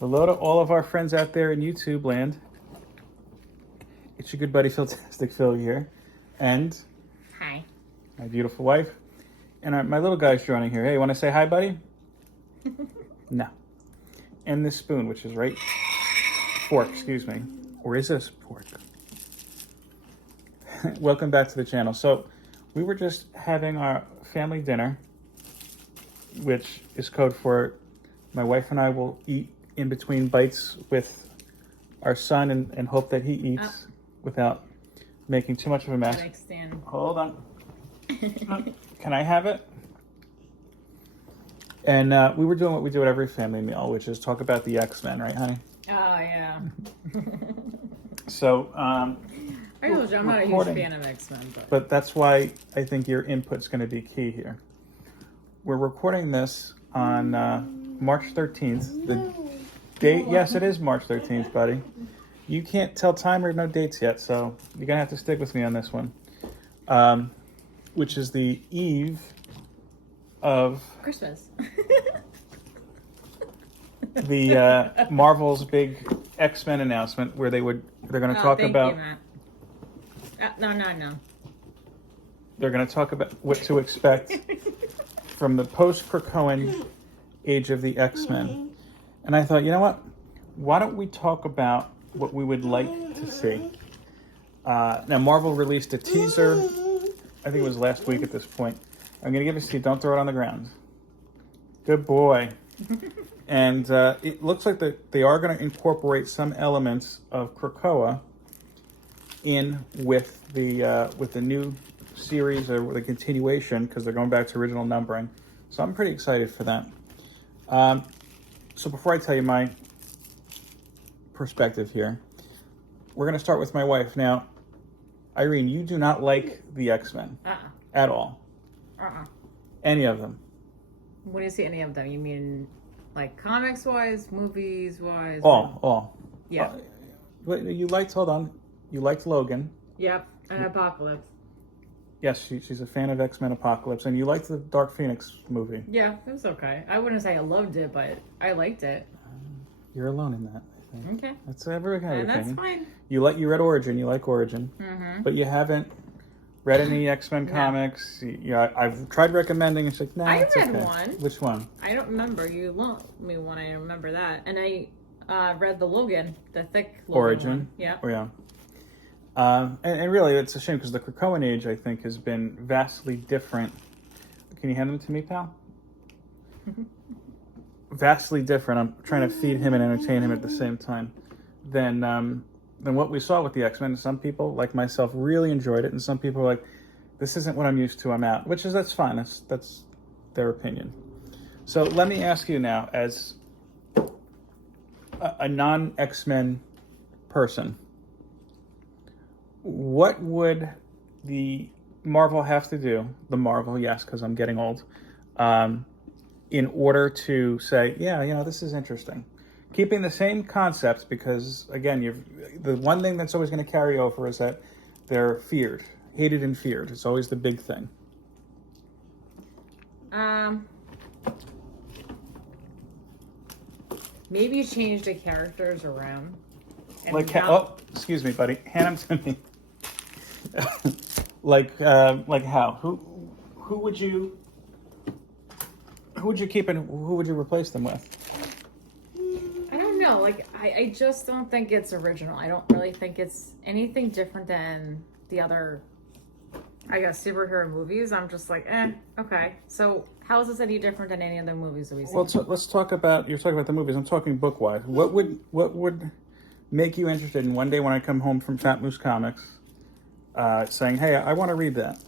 Hello to all of our friends out there in YouTube land. It's your good buddy Philtastic Phil here. And Hi. my beautiful wife. And my little guy's joining here. Hey, you want to say hi, buddy? No. And this spoon, which is right... Fork, excuse me. Or is this fork? Welcome back to the channel. So, we were just having our family dinner, which is code for my wife and I will eat in between bites with our son and hope that he eats without making too much of a mess. Hold on. Can I have it? And we were doing what we do at every family meal, which is talk about the X-Men, right, honey? Oh, yeah. So, I told you, I'm not a huge fan of X-Men. But that's why I think your input's going to be key here. We're recording this on March 13th. The date, yes, it is March 13th, buddy. You can't tell time or no dates yet, so you're going to have to stick with me on this one. Which is the eve of... Christmas. the Marvel's big X-Men announcement where they're going to talk about... No. They're going to talk about what to expect from the post-Krakoan age of the X-Men. And I thought, you know what? Why don't we talk about what we would like to see? Now, Marvel released a teaser. I think it was last week at this point. I'm going to give it to you. Don't throw it on the ground. Good boy. And it looks like they are going to incorporate some elements of Krakoa in with the new series or the continuation, because they're going back to original numbering. So I'm pretty excited for that. So before I tell you my perspective here, we're going to start with my wife. Now, Irene, you do not like the X-Men at all. Any of them. When you say any of them, you mean like comics-wise, movies-wise? All. Yeah. You liked, hold on, you liked Logan. Yep, and Apocalypse. Yes, she's a fan of X-Men Apocalypse, and you liked the Dark Phoenix movie. Yeah, it was okay. I wouldn't say I loved it, but I liked it. You're alone in that, I think. Okay. That's every kind of And that's opinion. fine. You read Origin, you like Origin, but you haven't read any X-Men comics. Yeah, I've tried recommending, it's like, nah, I it's read okay. one. Which one? I don't remember. You loaned me one. I remember that. And I read the Logan, the thick Logan Origin. one. Yeah. Oh, yeah. And really, it's a shame because the Krakoan age, I think, has been vastly different. Can you hand them to me, pal? Vastly different. I'm trying to feed him and entertain him at the same time than what we saw with the X-Men. Some people, like myself, really enjoyed it, and some people are like, "This isn't what I'm used to. I'm out." That's fine. That's their opinion. So let me ask you now, as a non-X-Men person, what would the Marvel have to do? The Marvel, yes, because I'm getting old. In order to say, yeah, this is interesting. Keeping the same concepts, because again, the one thing that's always going to carry over is that they're feared, hated and feared. It's always the big thing. Maybe change the characters around. Like, excuse me, buddy. Hand them to me. like how? Who would you keep and who would you replace them with? I don't know. Like, I just don't think it's original. I don't really think it's anything different than the other, I guess, superhero movies. I'm just like, okay. So how is this any different than any other movies that we've seen? Well, let's talk about, you're talking about the movies. I'm talking book-wise. What would make you interested in one day when I come home from Fat Moose Comics saying, hey, I want to read that?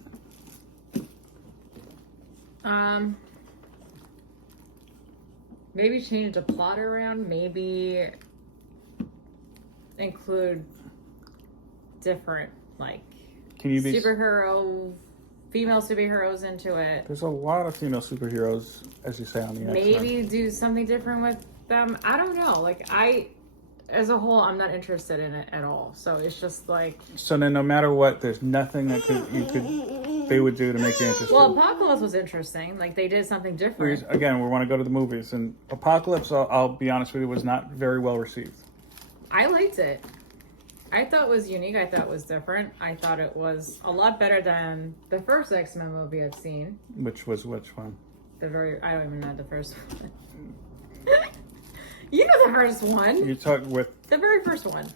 Maybe change the plot around. Maybe include different, like, female superheroes into it. There's a lot of female superheroes, as you say, on the X-Men. Maybe do something different with them. I don't know. Like, as a whole, I'm not interested in it at all. So it's just like... So then no matter what, there's nothing that you could they would do to make you interested. Well, Apocalypse was interesting. Like they did something different. Again, we want to go to the movies, and Apocalypse, I'll be honest with you, was not very well received. I liked it. I thought it was unique. I thought it was different. I thought it was a lot better than the first X-Men movie I've seen. Which was which one? I don't even know the first one. You know the first one. You talk with The very first one.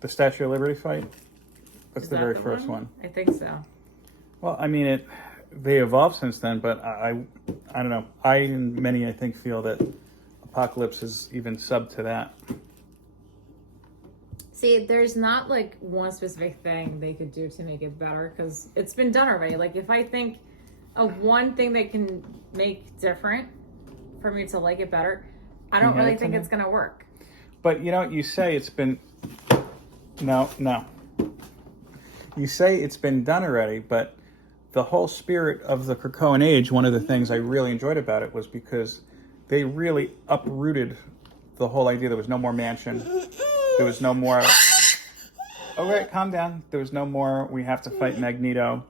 the Statue of Liberty fight? That's Is the that very first one. I think so. Well, I mean, they evolved since then, but I don't know. I and many, I think, feel that Apocalypse is even sub to that. See, there's not like one specific thing they could do to make it better because it's been done already. Like if I think of one thing they can make different for me to like it better, I don't really think it's gonna work. But you know what you say? It's been no. You say it's been done already, but the whole spirit of the Krakoan Age, one of the things I really enjoyed about it was because they really uprooted the whole idea. There was no more mansion. There was no more... Okay, calm down. There was no more, we have to fight Magneto.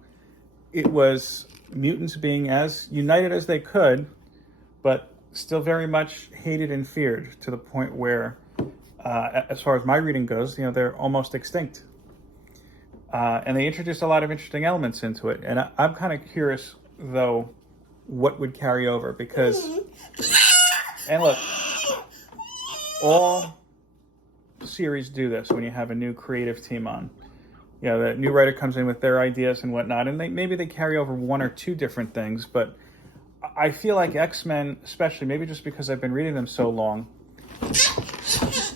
It was mutants being as united as they could, but still very much hated and feared to the point where, as far as my reading goes, they're almost extinct. And they introduced a lot of interesting elements into it. And I'm kind of curious, though, what would carry over. Because, and look, all series do this when you have a new creative team on. The new writer comes in with their ideas and whatnot, and maybe they carry over one or two different things. But I feel like X-Men, especially, maybe just because I've been reading them so long,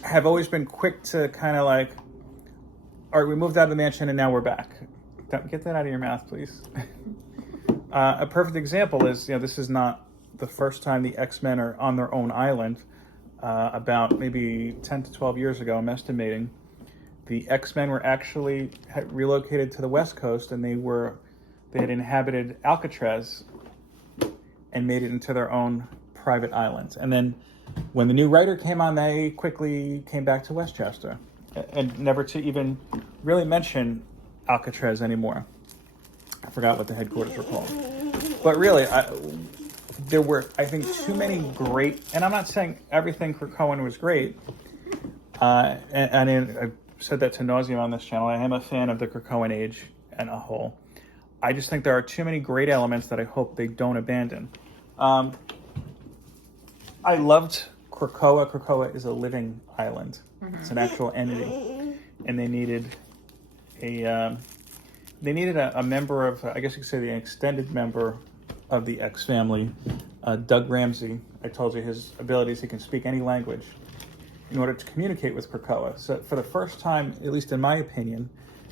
have always been quick to kind of like, all right, we moved out of the mansion and now we're back. Get that out of your mouth, please. A perfect example is, this is not the first time the X-Men are on their own island. About maybe 10 to 12 years ago, I'm estimating, the X-Men were actually relocated to the West Coast, and they had inhabited Alcatraz and made it into their own private island. And then when the new writer came on, they quickly came back to Westchester and never to even really mention Alcatraz anymore. I forgot what the headquarters were called. But really, there were, I think, too many great, and I'm not saying everything Krakoan was great, and I've said that to nauseam on this channel. I am a fan of the Krakoan Age as a whole. I just think there are too many great elements that I hope they don't abandon. I loved Krakoa. Krakoa is a living island. Mm-hmm. It's an actual entity, and they needed a member of, I guess you could say, the extended member of the X family, Doug Ramsey. I told you his abilities, he can speak any language, in order to communicate with Krakoa. So for the first time, at least in my opinion,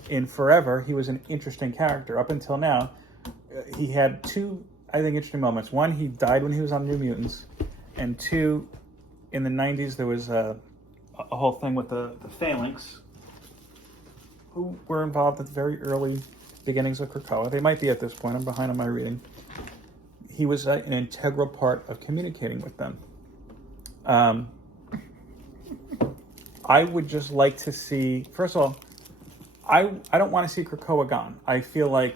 in forever, he was an interesting character. Up until now, he had two, I think, interesting moments. One, he died when he was on New Mutants, and two, in the 90s, there was a whole thing with the Phalanx, who were involved at the very early beginnings of Krakoa. They might be at this point. I'm behind on my reading. He was an integral part of communicating with them. I would just like to see, first of all, I don't want to see Krakoa gone. I feel like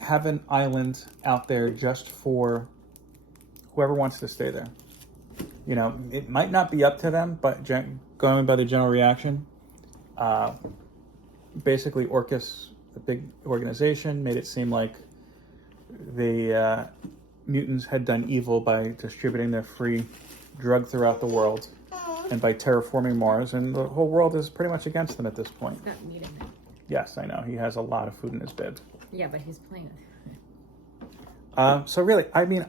have an island out there just for whoever wants to stay there. It might not be up to them, but going by the general reaction, basically Orcus, a big organization, made it seem like the mutants had done evil by distributing their free drug throughout the world and by terraforming Mars, and the whole world is pretty much against them at this point. That meeting. Yes, I know. He has a lot of food in his bed. Yeah, but he's playing it. So really, I mean,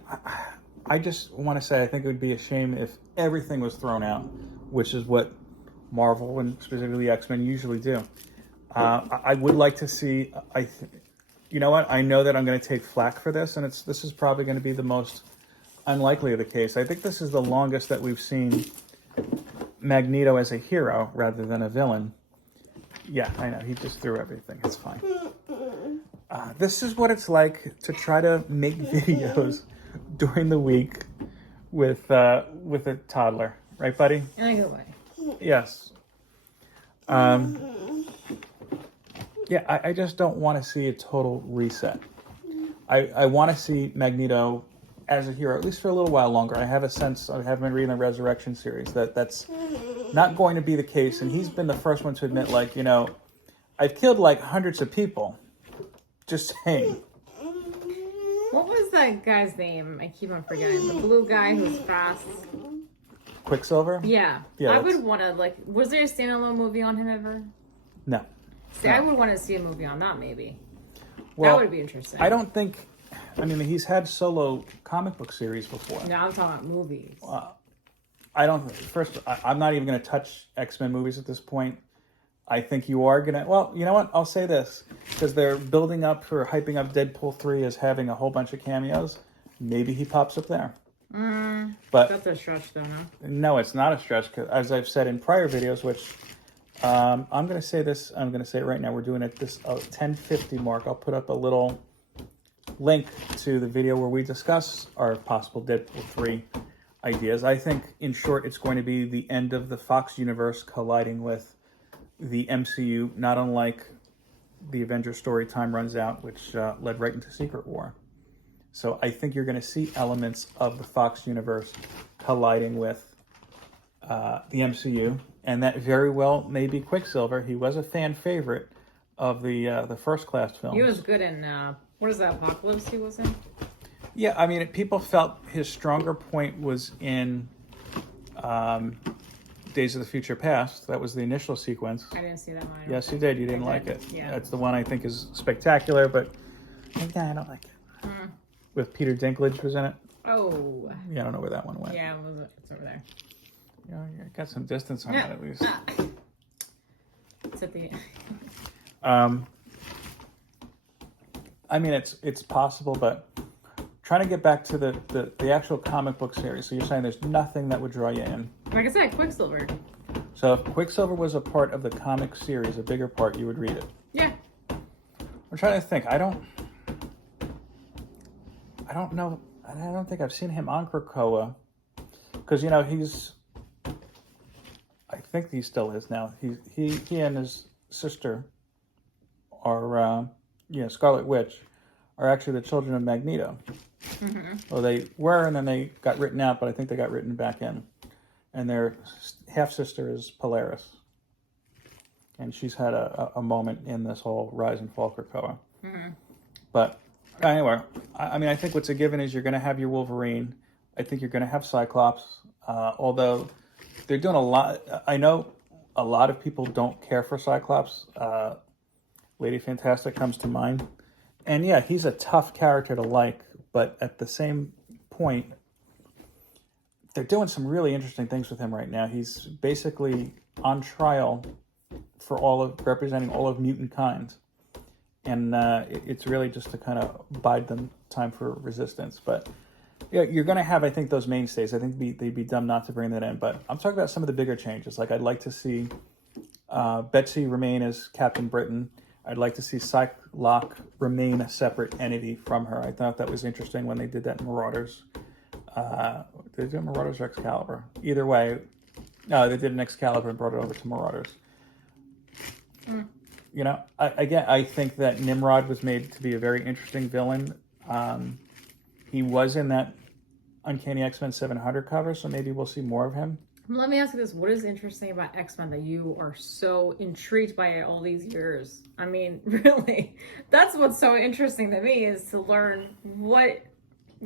I just want to say I think it would be a shame if everything was thrown out, which is what Marvel and specifically X-Men usually do. I would like to see, you know what? I know that I'm going to take flack for this, and this is probably going to be the most unlikely of the case. I think this is the longest that we've seen Magneto as a hero rather than a villain. Yeah, I know. He just threw everything. It's fine. This is what it's like to try to make videos during the week with a toddler. Right, buddy? In a good way. Yes. Yeah, I just don't want to see a total reset. I want to see Magneto as a hero, at least for a little while longer. I have a sense, I have been reading the Resurrection series, that's not going to be the case. And he's been the first one to admit, like, you know, I've killed like hundreds of people. Just saying. What was that guy's name? I keep on forgetting. The blue guy who's fast. Quicksilver? Yeah. Yeah, I that's- would want to, like, was there a standalone movie on him ever? No. See, No. I would want to see a movie on that, maybe. Well, That would be interesting. I don't think, I mean, he's had solo comic book series before. No, I'm talking about movies. I'm not even going to touch X-Men movies at this point. I think you are going to, well, you know what? I'll say this, because they're building up for hyping up Deadpool 3 as having a whole bunch of cameos. Maybe he pops up there. But That's a stretch, though, no? no, it's not a stretch, 'cause as I've said in prior videos, which I'm going to say this, I'm going to say it right now. We're doing it this 10:50 mark. I'll put up a little link to the video where we discuss our possible Deadpool 3 ideas. I think, in short, it's going to be the end of the Fox universe colliding with the MCU, not unlike the Avengers story Time Runs Out, which led right into Secret War. So I think you're going to see elements of the Fox universe colliding with the MCU, and that very well may be Quicksilver. He was a fan favorite of the First Class films. He was good in, what is that, Apocalypse he was in? Yeah, I mean, people felt his stronger point was in Days of the Future Past. That was the initial sequence. I didn't see that one. Yes, you did. You didn't like it. Yeah. That's the one I think is spectacular, but yeah, I don't like it. With Peter Dinklage was in it. Oh. Yeah, I don't know where that one went. Yeah, it's over there. You know, you got some distance on that at least. It's at the I mean, it's possible, but trying to get back to the actual comic book series. So you're saying there's nothing that would draw you in. Like I said, Quicksilver. So if Quicksilver was a part of the comic series, a bigger part, you would read it. Yeah. I'm trying to think. I don't know. I don't think I've seen him on Krakoa, because you know he's. I think he still is now. He and his sister are Scarlet Witch are actually the children of Magneto. Well, they were, and then they got written out, but I think they got written back in. And their half sister is Polaris, and she's had a moment in this whole rise and fall Krakoa. But anyway, I mean, I think what's a given is you're going to have your Wolverine. I think you're going to have Cyclops, although they're doing a lot. I know a lot of people don't care for Cyclops. Lady Fantastic comes to mind. And yeah, he's a tough character to like, but at the same point, they're doing some really interesting things with him right now. He's basically on trial for representing all of mutant kind. And it's really just to kind of bide them time for resistance. But yeah, you're going to have, I think, those mainstays. I think they'd be dumb not to bring that in. But I'm talking about some of the bigger changes. Like, I'd like to see Betsy remain as Captain Britain. I'd like to see Psylocke remain a separate entity from her. I thought that was interesting when they did that in Marauders. Did they do Marauders or Excalibur? Either way, no, they did an Excalibur and brought it over to Marauders. You know, I think that Nimrod was made to be a very interesting villain. He was in that Uncanny X-Men 700 cover, so maybe we'll see more of him. Let me ask you this. What is interesting about X-Men that you are so intrigued by it all these years? I mean, really, that's what's so interesting to me, is to learn what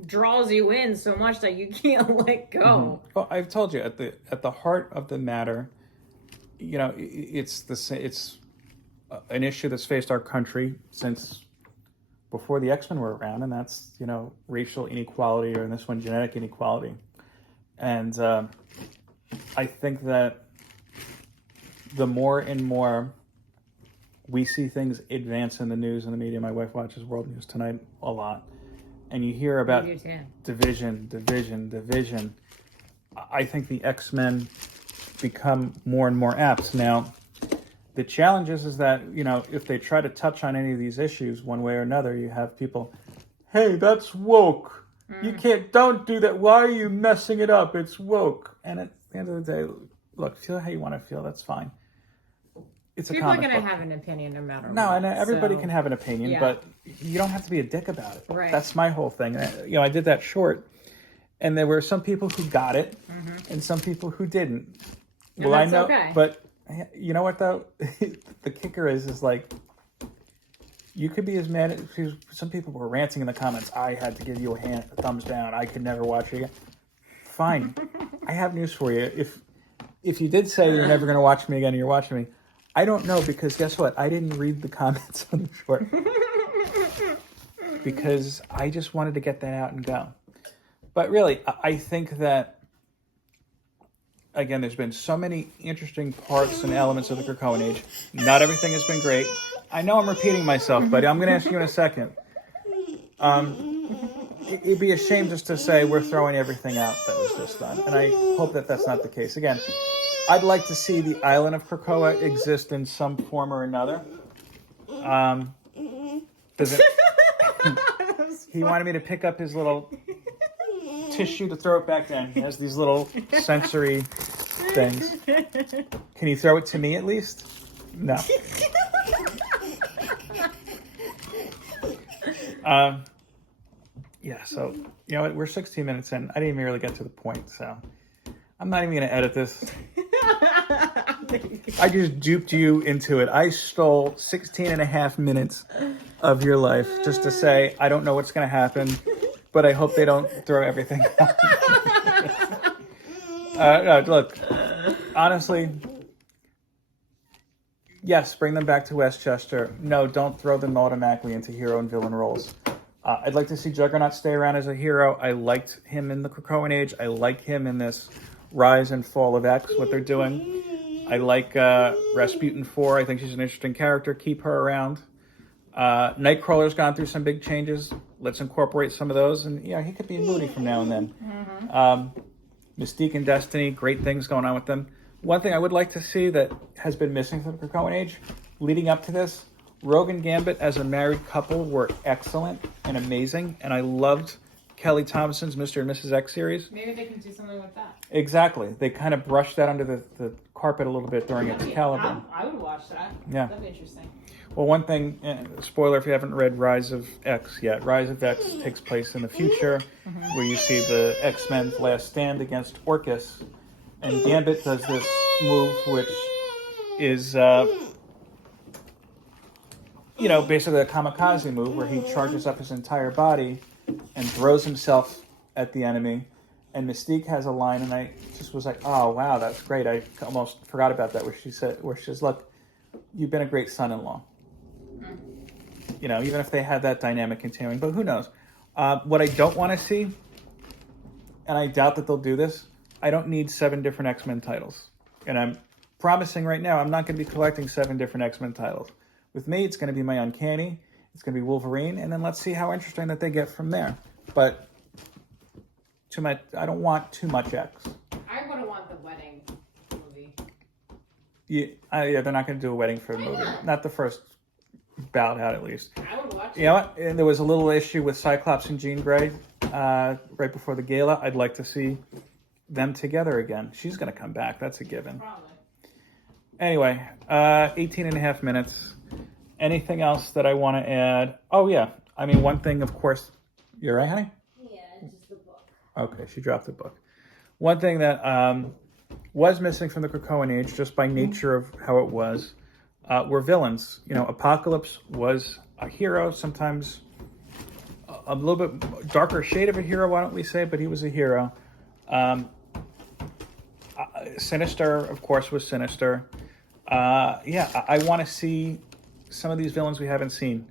draws you in so much that you can't let go. Well, I've told you, at the heart of the matter, you know, it's an issue that's faced our country since before the X-Men were around, and that's, you know, racial inequality, or in this one, genetic inequality. And I think that the more and more we see things advance in the news and the media, my wife watches World News Tonight a lot, and you hear about division. I think the X-Men become more and more apt. Now, the challenge is that, you know, if they try to touch on any of these issues one way or another, you have people, hey, that's woke. You don't do that. Why are you messing it up? It's woke. And at the end of the day, look, feel how you want to feel. That's fine. it's a People are comic going to book. have an opinion no matter No, what. and everybody so- can have an opinion, yeah. but you don't have to be a dick about it. Right. That's my whole thing. I did that short, and there were some people who got it, and some people who didn't. And that's okay. But you know what though? The kicker is like, you could be as mad as some people were ranting in the comments. I had to give you a thumbs down. I could never watch it again. Fine. I have news for you. If you did say you're never going to watch me again and you're watching me, I don't know, because guess what? I didn't read the comments on the short. Because I just wanted to get that out and go. But really, I think that, again, there's been so many interesting parts and elements of the Krakoan Age. Not everything has been great. I know I'm repeating myself, but I'm going to ask you in a second. It'd be a shame just to say we're throwing everything out that was just done. And I hope that that's not the case. Again, I'd like to see the island of Krakoa exist in some form or another. Does it? He wanted me to pick up his little tissue to throw it back down. He has these little sensory things. Can you throw it to me at least? No. Yeah, so, you know what? We're 16 minutes in. I didn't even really get to the point, so I'm not even going to edit this. I just duped you into it. I stole 16 and a half minutes of your life just to say, I don't know what's going to happen, but I hope they don't throw everything out. No, look, honestly, yes, bring them back to Westchester. No, don't throw them automatically into hero and villain roles. I'd like to see Juggernaut stay around as a hero. I liked him in the Krakoan Age. I like him in this Rise and Fall of X, what they're doing. I like Rasputin 4. I think she's an interesting character. Keep her around. Nightcrawler's gone through some big changes. Let's incorporate some of those. And, yeah, he could be moody from now and then. Mystique and Destiny, great things going on with them. One thing I would like to see that has been missing from the Krakoan Age, leading up to this, Rogue and Gambit as a married couple were excellent and amazing. And I loved Kelly Thompson's Mr. and Mrs. X series. Maybe they can do something with that. Exactly. They kind of brushed that under the carpet a little bit during Excalibur. I would watch that. Yeah. That'd be interesting. Well, one thing, spoiler if you haven't read Rise of X yet, Rise of X takes place in the future, where you see the X-Men's last stand against Orcus, and Gambit does this move, which is, basically a kamikaze move, where he charges up his entire body and throws himself at the enemy. And Mystique has a line, and I just was like, oh, wow, that's great. I almost forgot about that, where she says, look, you've been a great son-in-law. You know, even if they had that dynamic continuing, but who knows? What I don't want to see, and I doubt that they'll do this, I don't need 7 different X-Men titles. And I'm promising right now, I'm not going to be collecting 7 different X-Men titles. With me, it's going to be my Uncanny, it's going to be Wolverine, and then let's see how interesting that they get from there. But I don't want too much X. I would have want the wedding movie. Yeah, they're not going to do a wedding for a movie. Not the first bout out, at least. I would watch it. You know what? And there was a little issue with Cyclops and Jean Grey right before the gala. I'd like to see them together again. She's going to come back. That's a given. Probably. Anyway, 18 and a half minutes. Anything else that I want to add? Oh, yeah. I mean, one thing, of course. You're right, honey? Yeah, just the book. Okay, she dropped the book. One thing that was missing from the Krakoan Age, just by nature of how it was, were villains. You know, Apocalypse was a hero, sometimes a little bit darker shade of a hero, why don't we say, but he was a hero. Sinister, of course, was Sinister. I want to see some of these villains we haven't seen.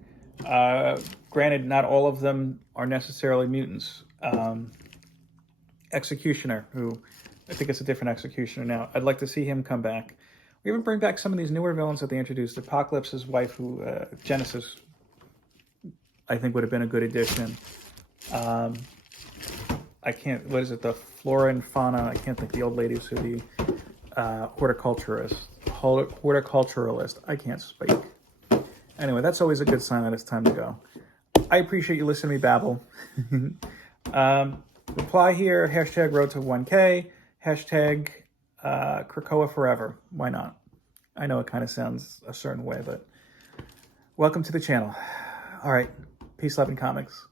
Granted, not all of them are necessarily mutants. Executioner, who I think it's a different Executioner now. I'd like to see him come back. We even bring back some of these newer villains that they introduced. Apocalypse's wife, who Genesis, I think would have been a good addition. What is it? The flora and fauna. I can't think the old ladies who the horticulturalist. I can't speak. Anyway, that's always a good sign that it's time to go. I appreciate you listening to me babble. Reply here, hashtag road to 1K, hashtag Krakoa forever. Why not? I know it kind of sounds a certain way, but welcome to the channel. All right. Peace, love, and comics.